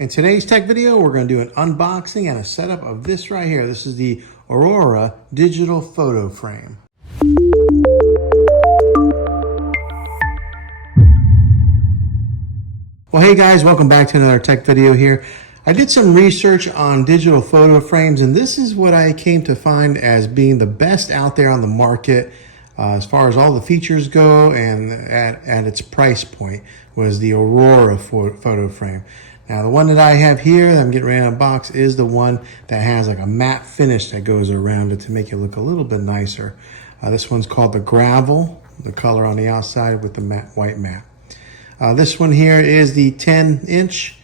In today's tech video, we're going to do an unboxing and a setup of this right here. This is the Aura digital photo frame. Well, hey guys, welcome back to another tech video here. I did some research on digital photo frames, and this is what I came to find as being the best out there on the market as far as all the features go, and at its price point was the Aura photo frame. Now, the one that I have here that I'm getting ready to unbox is the one that has like a matte finish that goes around it to make it look a little bit nicer. This one's called the Gravel, the color on the outside with the matte, white matte. This one here is the 10-inch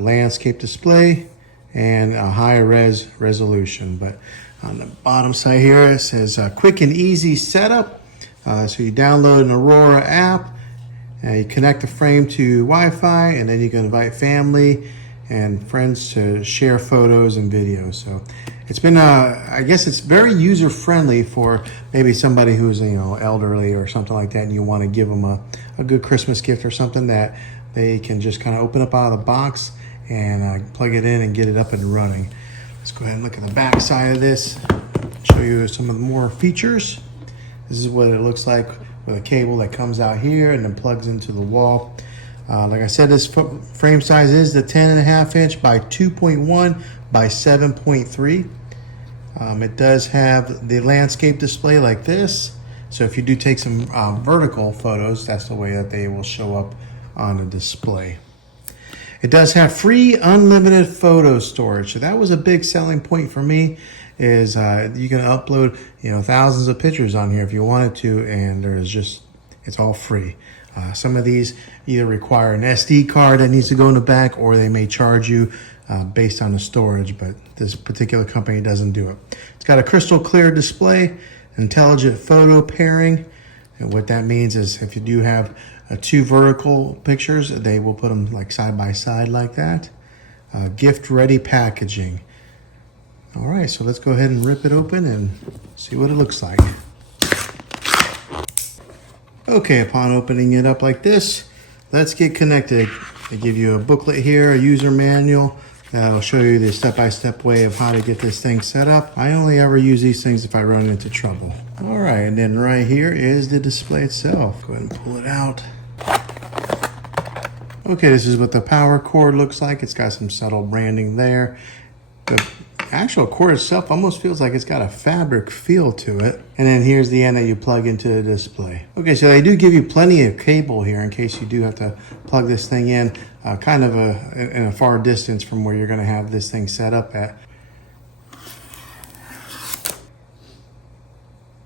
landscape display and a high resolution. But on the bottom side here, it says quick and easy setup. So you download an Aura app. You connect the frame to Wi-Fi, and then you can invite family and friends to share photos and videos. So it's been, I guess it's very user-friendly for maybe somebody who's, elderly or something like that, and you want to give them a good Christmas gift or something that they can just kind of open up out of the box and plug it in and get it up and running. Let's go ahead and look at the back side of this, show you some of the more features. This is what it looks like with a cable that comes out here and then plugs into the wall. Like I said, this frame size is the 10.5-inch by 2.1 by 7.3. It does have the landscape display like this. So if you do take some vertical photos, that's the way that they will show up on the display. It does have free unlimited photo storage. So that was a big selling point for me, is you can upload thousands of pictures on here if you wanted to, and it's all free. Some of these either require an SD card that needs to go in the back, or they may charge you based on the storage, but this particular company doesn't do it. It's got a crystal clear display, intelligent photo pairing, and what that means is if you do have two vertical pictures, they will put them like side by side like that. Gift ready packaging. All right, so let's go ahead and rip it open and see what it looks like. Okay, upon opening it up like this, let's get connected. They give you a booklet here, a user manual that'll show you the step-by-step way of how to get this thing set up. I only ever use these things if I run into trouble. All right, and then right here is the display itself. Go ahead and pull it out. Okay, this is what the power cord looks like. It's got some subtle branding there. The actual cord itself almost feels like it's got a fabric feel to it. And then here's the end that you plug into the display. Okay, so they do give you plenty of cable here in case you do have to plug this thing in kind of in a far distance from where you're going to have this thing set up at.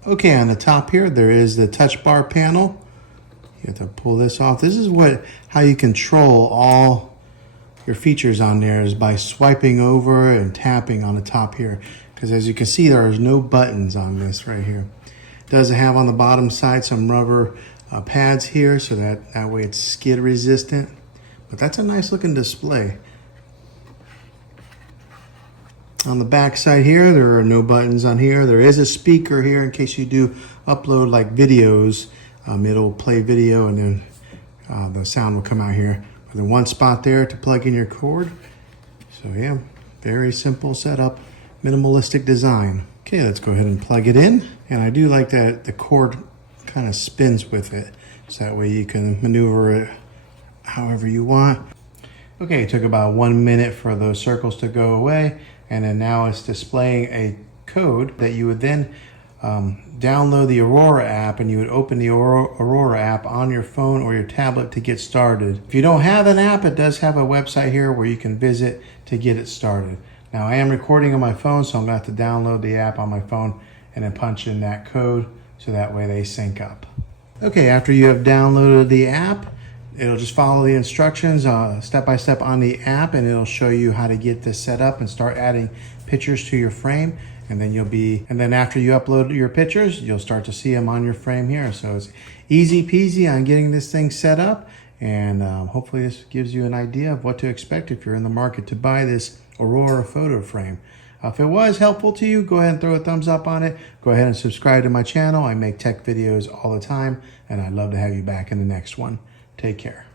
Okay, on the top here, there is the touch bar panel. You have to pull this off. This is how you control all your features on there, is by swiping over and tapping on the top here. Because as you can see, there is no buttons on this right here. It does have on the bottom side some rubber pads here, so that way it's skid resistant. But that's a nice looking display. On the back side here, there are no buttons on here. There is a speaker here in case you do upload like videos. It'll play video, and then the sound will come out here. But the one spot there to plug in your cord. So yeah, very simple setup, minimalistic design. Okay, let's go ahead and plug it in. And I do like that the cord kind of spins with it, so that way you can maneuver it however you want. Okay, it took about 1 minute for those circles to go away. And then now it's displaying a code that you would then download the Aura app, and you would open the Aura app on your phone or your tablet to get started. If you don't have an app, it does have a website here where you can visit to get it started. Now, I am recording on my phone, so I'm going to have to download the app on my phone and then punch in that code so that way they sync up. Okay, after you have downloaded the app, it'll just follow the instructions step by step on the app, and it'll show you how to get this set up and start adding pictures to your frame. And then after you upload your pictures, you'll start to see them on your frame here. So it's easy peasy on getting this thing set up. And hopefully this gives you an idea of what to expect if you're in the market to buy this Aura photo frame. If it was helpful to you, go ahead and throw a thumbs up on it. Go ahead and subscribe to my channel. I make tech videos all the time, and I'd love to have you back in the next one. Take care.